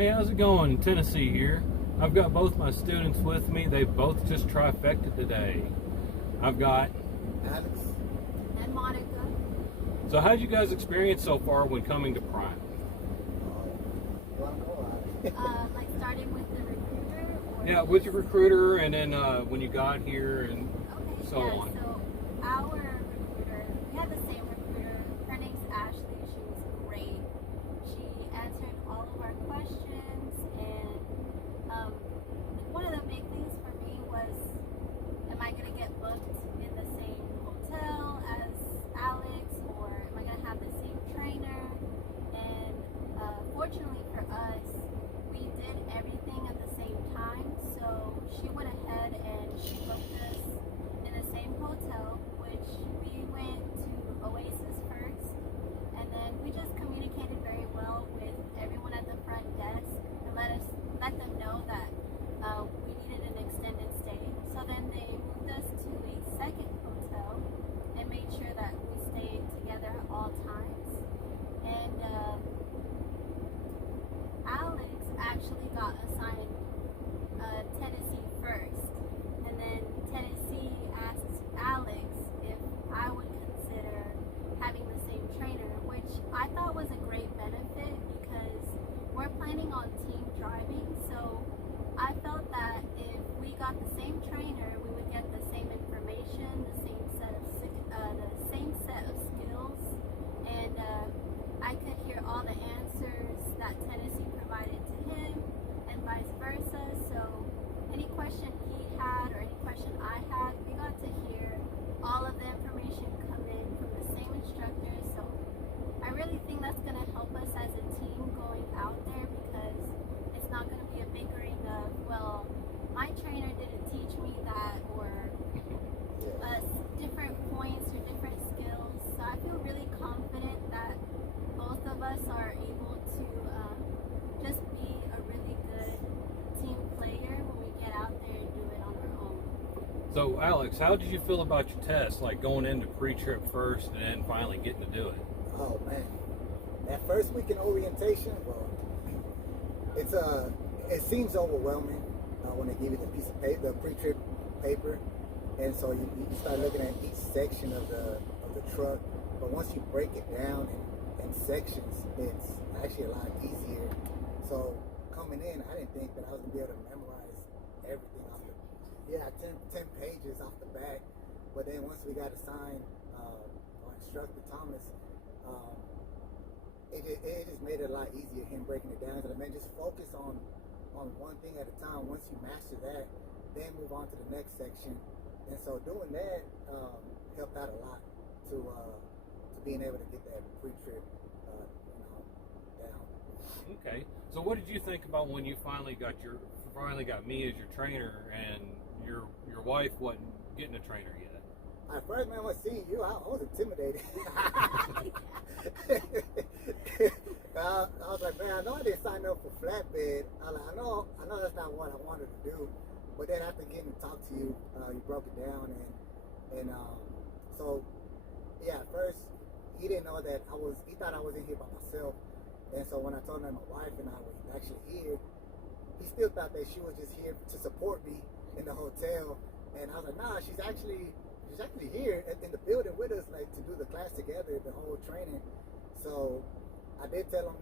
Hey, how's it going? Tennessee here. I've got both my students with me. They both just trifecta today. I've got Alex. And Monica. So how'd you guys experience so far when coming to Prime? Like starting with the recruiter? Or Yeah, with your recruiter and then when you got here and okay, so yeah, on. So our recruiter, we had the same recruiter. Her name's Ashley. She was great. She answered all of our questions, and one of the big things for me was, am I going to get booked in the same hotel as Alex, or am I going to have the same trainer? And fortunately for us, we did everything at the same time, so she went ahead and she booked us in the same hotel, which we went to Oasis first, and then we just communicated very well with everyone at the front desk and let them know that we needed an extended stay. So then they moved us to a second hotel and made sure that we stayed together at all times. And Alex actually got assigned Tennessee first, and then Tennessee asked Alex if I would consider having the same trainer, which I thought was a great benefit because we're planning on team driving. So I felt that if we got the same trainer, we would get the same information, the same set of skills, and I could hear all the answers that Tennessee provided to him, and vice versa. So any question he had or any question I had, we got to hear all of the information come in from the same instructor. So I really think that's going to help us as a team going out there, because it's not going to be a bickering of, well, my trainer didn't teach me that, or different points or different skills. So I feel really confident that both of us are able to just be a really good team player when we get out there and do it on our own. So Alex, how did you feel about your test, like going into pre-trip first and then finally getting to do it? Oh man, that first week in orientation, well, it seems overwhelming when they give you the piece of paper, the pre-trip paper, and so you start looking at each section of the truck. But once you break it down in sections, it's actually a lot easier. So coming in, I didn't think that I was gonna be able to memorize everything off the 10 pages off the back. But then once we got assigned our instructor Thomas, it just made it a lot easier, him breaking it down. So man, just focus on one thing at a time. Once you master that, then move on to the next section. And so doing that helped out a lot to being able to get that pre-trip down. Okay. So what did you think about when you finally got me as your trainer, and your wife wasn't getting a trainer yet? At first, man, when seeing you, I was intimidated. I was like, man, I know I didn't sign up for flatbed. I know that's not what I wanted to do. But then after getting to talk to you, you broke it down, and so yeah. At first, he didn't know that he thought I was in here by myself, and so when I told him that my wife and I were actually here, he still thought that she was just here to support me in the hotel. And I was like, nah, she's actually here in the building with us, like to do the class together, the whole training. So I did tell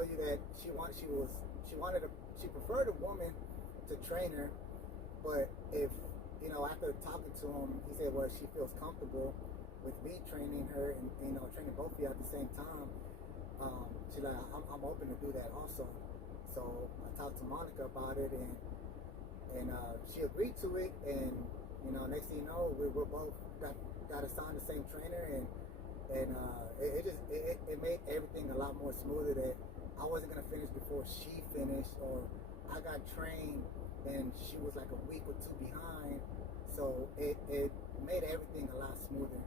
you that she preferred a woman to train her, but if after talking to him, he said, well, she feels comfortable with me training her and training both of you at the same time. She's like, I'm open to do that also. So I talked to Monica about it, and she agreed to it, and next thing you know, we're both got assigned the same trainer, and it made everything a lot more smoother. That I wasn't gonna finish before she finished, or I got trained and she was like a week or two behind. So it made everything a lot smoother.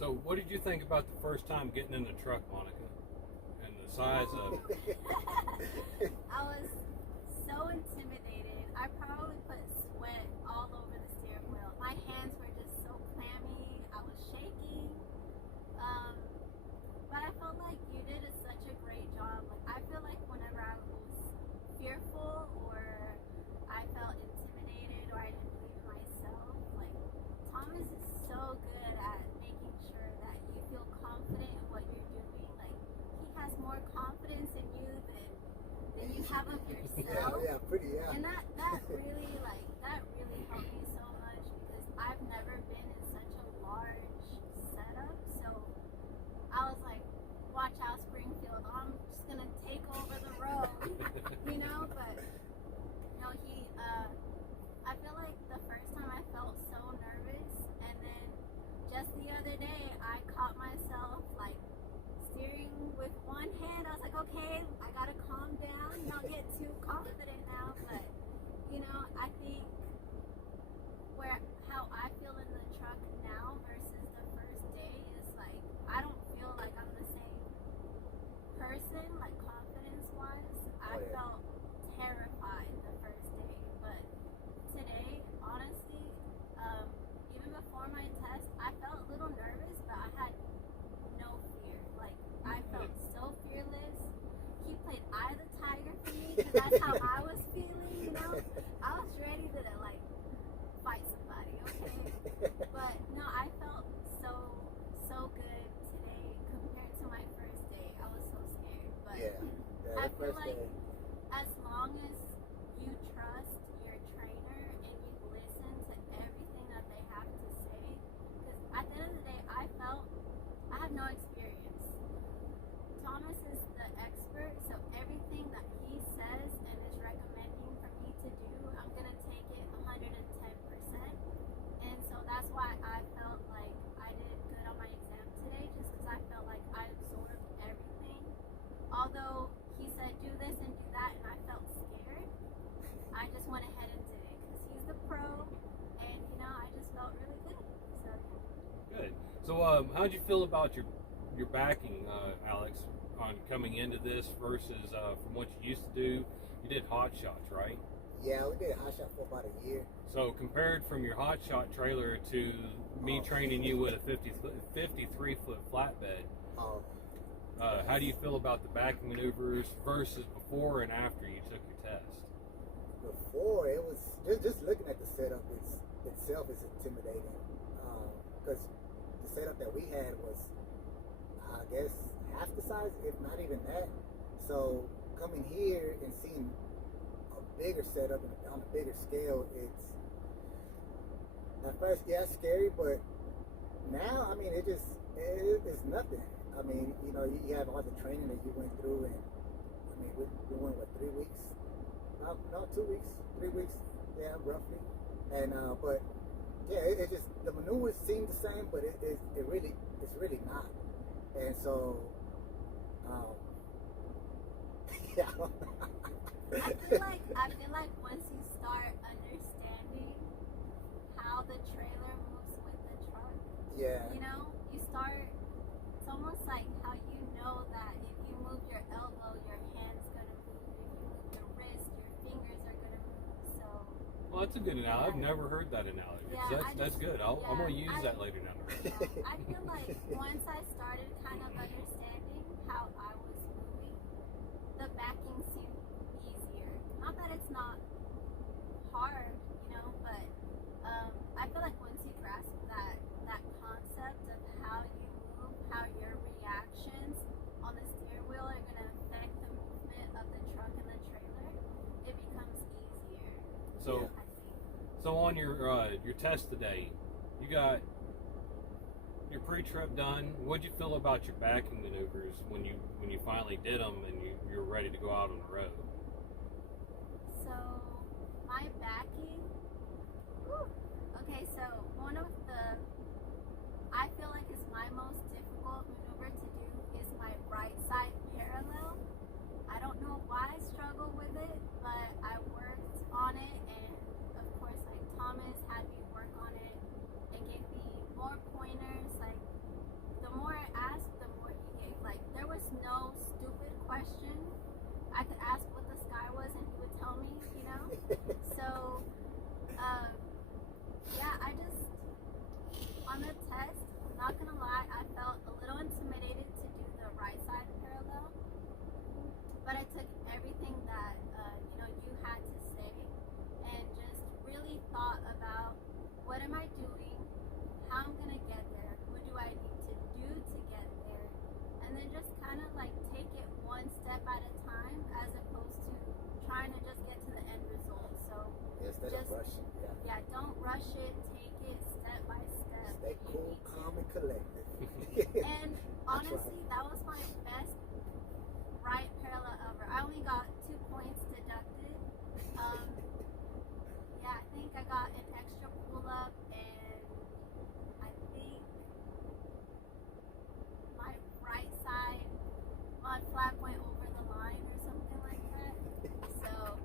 So what did you think about the first time getting in the truck, Monica, and the size of it? I was so intimidated. I probably put sweat all over the steering wheel. My hands were just so clammy. I was shaking. But I felt like you did such a great job. Like, I feel like whenever I was fearful or I felt intimidated or I didn't believe in myself. Like, Thomas is so good at making sure that you feel confident in what you're doing. Like, he has more confidence in you than you have of yourself. Yeah, pretty, yeah. And that really helped me so much because I've never been in such a large setup. So I was like, watch out, Springfield, I'm just gonna take over the road, you know. But no, I feel like the first time I felt so nervous, and then just the other day I caught myself like steering with one hand. I was like, okay, I gotta calm down, not get too confident now. But you know, I think how I feel in the truck now versus the first day is like I don't feel like I'm the same person, like confidence wise. I felt terrified the first day, but today, honestly, even before my test, I felt a little nervous, but I had no fear. Like, I felt so fearless. He played Eye of the Tiger for me because that's how I was feeling, you know. I was ready to like fight somebody, okay? But no, I felt so good today compared to my first day. I was so scared, but I feel like as long as you trust your trainer and you listen to everything that they have to say, because at the end of the day, I have no experience. Thomas is the expert, so everything that he says and is recommending for me to do, I'm gonna take it 110%. And so that's why I felt like I did good on my exam today, just because I felt like I absorbed everything. Although he said do this and do that, and I felt scared, I just went ahead and did it because he's the pro, and you know, I just felt really good. So Good. So how'd you feel about your backing, Alex, on coming into this versus from what you used to do? You did hot shots, right? Yeah, we did hot shot for about a year. So compared from your hot shot trailer to me training you with a 53-foot flatbed, how do you feel about the backing maneuvers versus before and after you took your test? Before, it was just looking at the setup itself is intimidating, because the setup that we had was, I guess, half the size, if not even that. So coming here and seeing a bigger setup and on a bigger scale, it's at first, yeah, scary, but now, I mean, it's nothing. I mean, you know, you have all the training that you went through, and I mean, we went, what, 3 weeks? No, 2 weeks, 3 weeks, yeah, roughly. And but yeah, it just, the maneuvers seem the same, but it's really not. And so, yeah. I feel like once you start understanding how the trailer moves with the truck, Yeah. you know, you start. It's almost like how you know that if you move your elbow, your hand's gonna move. If you move your wrist, your fingers are gonna move. So. Well, that's a good analogy. I've never heard that analogy. Yeah, That's good. I'm going to use that later down the road. I feel like once I started kind of understanding how I was moving, the backing seemed easier. Not that it's not hard, you know, but I feel like once you grasp that concept of how you move, how your reactions on the steering wheel are going to affect the movement of the truck and the trailer, it becomes easier. So, I think. So on your test today, you got your pre-trip done. What'd you feel about your backing maneuvers when you finally did them and you were ready to go out on the road? So my backing. Okay, so one of the I feel like is my most difficult maneuver to do is my right side parallel. I don't know why I struggle with it, but I worked on it, and of course, like Thomas had me work on it and gave me more pointers. Like the more I asked, the more he gave. Like there was no stupid question. I could ask what the sky was, and he would tell me, you know. So, yeah, I just on the test, I'm not gonna lie, I felt a little intimidated to do the right side parallel, but I took everything that just kind of like take it one step at a time as opposed to trying to just get to the end result. So Instead of rushing, yeah, don't rush it. Take it step by step. Stay cool, calm, and collected. And honestly, that was my best right parallel ever. I only got 2 points deducted. Yeah, I think I got an extra pull up, and I think my right side mud flap went over the line or something like that. So,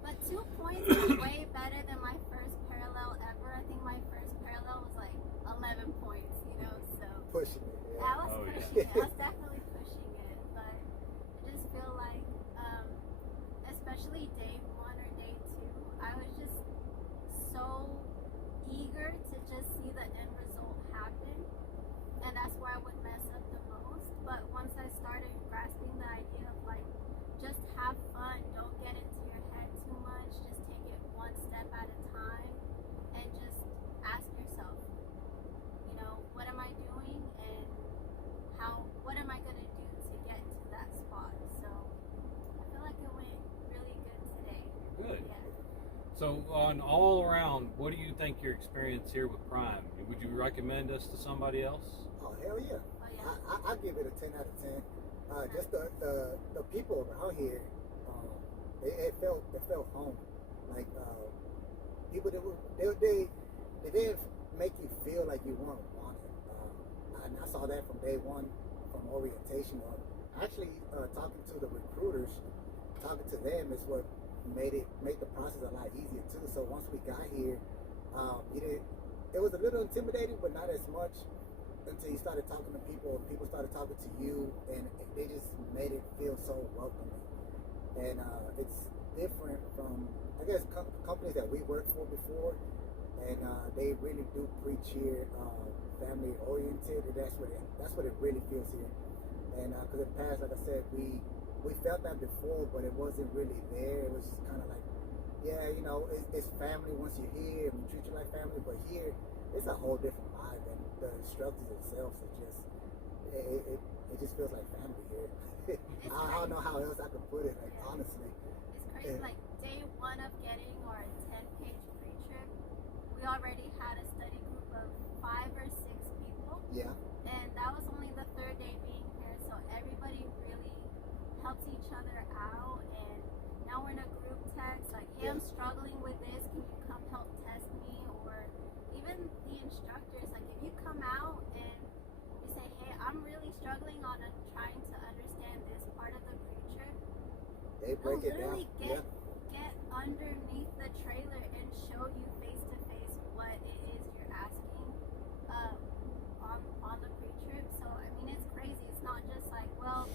but 2 points is way better than my first parallel ever. I think my first parallel was like 11 points, you know, so. Pushing it, yeah. I was pushing it. I was definitely pushing it, but I just feel like, especially day 1 or day 2, I was just so eager to just see the end result happen, and that's where I would mess up the most. But once I started grasping the idea of like, just have fun, don't get into your head too much, just take it one step at a time, and just ask yourself, you know, what am I doing, and what am I going to do to get to that spot? So I feel like it went really good today. Good. Yeah. So, on all around, what do you think your experience here with Prime? Would you recommend us to somebody else? Oh, hell yeah. Oh, yeah. I give it a 10 out of 10. Just the people around here, it felt home. Like, people they didn't make you feel like you weren't wanted. And I saw that from day 1, from orientation on. Actually, talking to the recruiters, talking to them is what made the process a lot easier too. So once we got here, it was a little intimidating, but not as much until you started talking to people, and people started talking to you, and they just made it feel so welcoming. And it's different from, I guess, companies that we worked for before, and they really do preach here family oriented, and that's what it really feels here. And because in the past, like I said, we felt that before, but it wasn't really there. It was just kind of like, yeah, you know, it's family once you're here, and we treat you like family. But here, it's a whole different vibe, and the instructors themselves are just, it just feels like family here. I don't know how else I could put it, like, honestly. It's crazy, like day 1 of getting our 10-page pre-trip, we already had a study group of 5 or 6 people. Yeah. And that was only the 3rd day being here, so everybody really helps each other out. And now we're in a group text, like, hey, I'm struggling with this, can you come help test me? Or even the instructors, like, if you come out and you say, hey, I'm really struggling on trying to understand this part of the pre-trip, They break it down. literally get underneath the trailer and show you face to face what it is you're asking on the pre-trip. So I mean, it's crazy. It's not just like, well,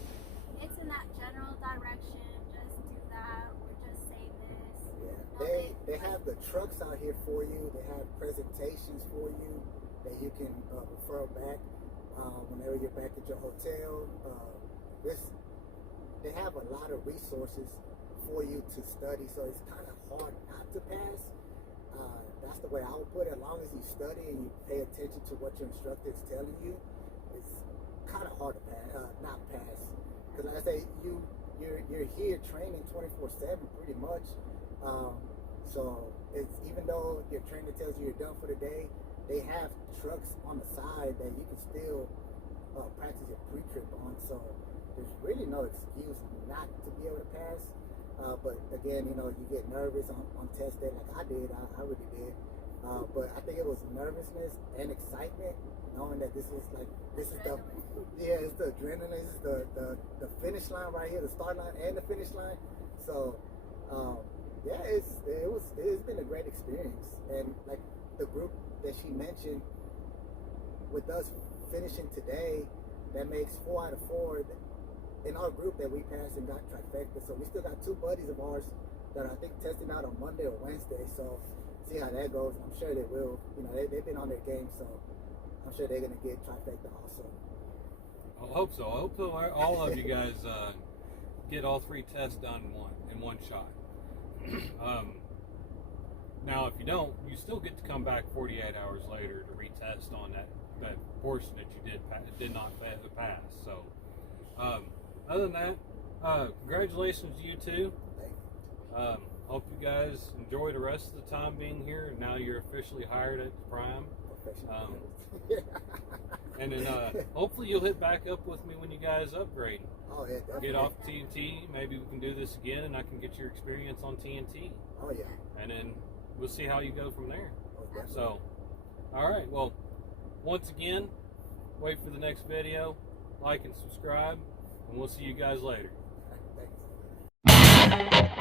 it's in that general direction, just do that or just say this. Yeah. No, They have the trucks out here for you. They have presentations for you that you can refer back whenever you're back at your hotel. They have a lot of resources for you to study, so it's kind of hard not to pass. That's the way I would put it. As long as you study and you pay attention to what your instructor is telling you, it's kind of hard to not pass. Because like I say, you're here training 24/7 pretty much. So it's, even though your trainer tells you you're done for the day, they have trucks on the side that you can still practice your pre-trip on. So there's really no excuse not to be able to pass. But again, you know, you get nervous on test day like I did. I really did. But I think it was nervousness and excitement, knowing that this is the adrenaline, this is the finish line right here, the start line and the finish line. So yeah, it's been a great experience. And like the group that she mentioned, with us finishing today, that makes 4 out of 4 in our group that we passed and got trifecta. So we still got 2 buddies of ours that are, I think, testing out on Monday or Wednesday. So see how that goes. I'm sure they will. You know, they've been on their game, so I'm sure they're gonna get trifecta also. I hope so. I hope all of you guys get all 3 tests done in one shot. Now, if you don't, you still get to come back 48 hours later to retest on that portion that you did not pass. So Other than that, congratulations to you too. Thank you. Hope you guys enjoy the rest of the time being here. Now you're officially hired at Prime. Professional. And then hopefully you'll hit back up with me when you guys upgrade. Oh yeah, definitely. Get off TNT. Maybe we can do this again, and I can get your experience on TNT. Oh yeah. And then we'll see how you go from there. Oh, definitely. So, all right. Well, once again, wait for the next video. Like and subscribe, and we'll see you guys later. Thanks.